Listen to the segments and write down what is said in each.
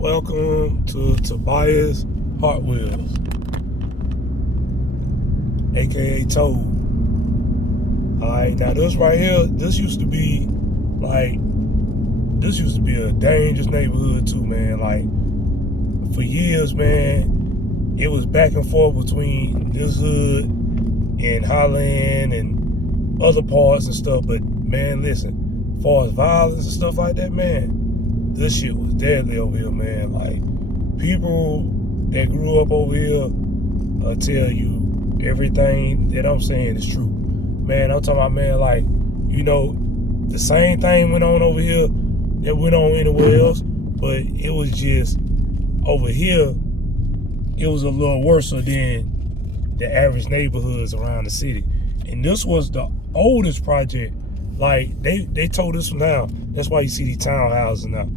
Welcome to Tobias Hartwell, aka Toad. Alright, now this right here, this used to be a dangerous neighborhood too, man. Like, for years, man, it was back and forth between this hood and Highland and other parts and stuff. But man, listen, as far as violence and stuff like that, man, this shit was deadly over here, man. Like, people that grew up over here tell you everything that I'm saying is true. Man, I'm talking about, man, like, you know, the same thing went on over here that went on anywhere else, but it was just, over here, it was a little worse than the average neighborhoods around the city. And this was the oldest project. Like, they told us now, that's why you see these townhouses now.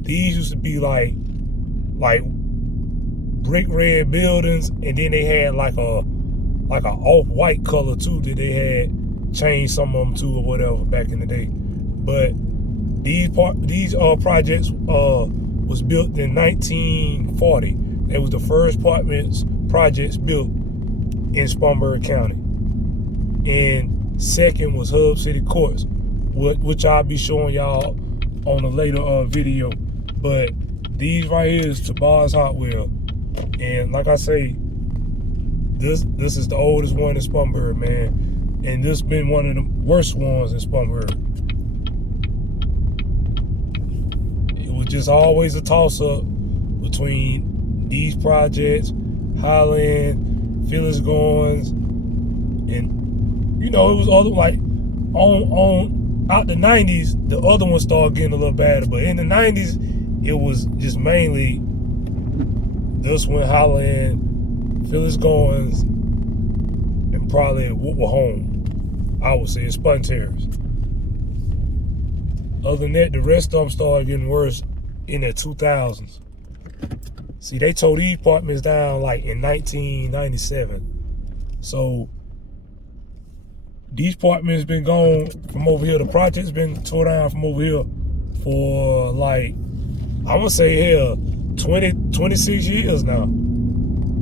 These used to be like brick red buildings, and then they had like a off-white color too that they had changed some of them to or whatever back in the day. But these projects was built in 1940. It was the first projects built in Spartanburg County. And second was Hub City Courts, which I'll be showing y'all on a later video. But these right here is Tobias Hartwell. And like I say, this is the oldest one in Spartanburg, man. And this been one of the worst ones in Spartanburg. It was just always a toss-up between these projects, Highland, Phyllis Goins, and you know, it was other, like, on out the 90s, the other ones started getting a little better. But in the 90s, it was just mainly this one, Highland, Phyllis Goins, and probably Woodward Home. I would say it's Spun Terrace. Other than that, the rest of them started getting worse in the 2000s. See, they tore these apartments down like in 1997. So these apartments been gone from over here. The project's been tore down from over here for, like, I would say, hell, 26 years now.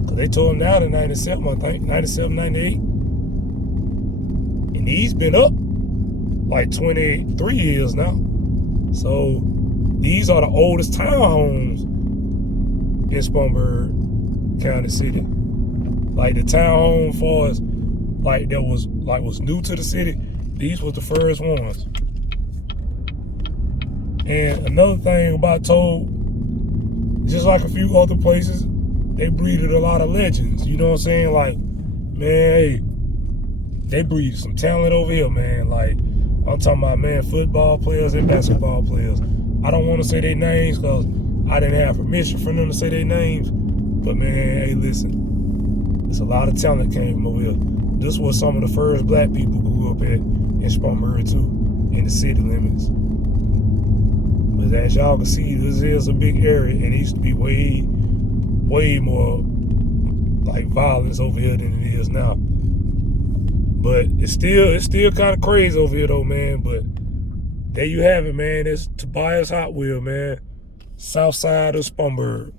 Cause they tore them down in 97, I think, 97, 98. And these been up like 23 years now. So these are the oldest townhomes in Spartanburg County City. Like, the townhome for us, like, that was new to the city, these was the first ones. And another thing about Toad, just like a few other places, they breeded a lot of legends. You know what I'm saying? Like, man, hey, they breeded some talent over here, man. Like, I'm talking about, man, football players and basketball players. I don't want to say their names because I didn't have permission for them to say their names. But, man, hey, listen, there's a lot of talent came from over here. This was some of the first black people who grew up in Spartanburg too, in the city limits. But as y'all can see, this is a big area, and it used to be way more like violence over here than it is now. But it's still kind of crazy over here though, man. But there you have it, man. It's Tobias Hartwell, man. Southside of Spartanburg.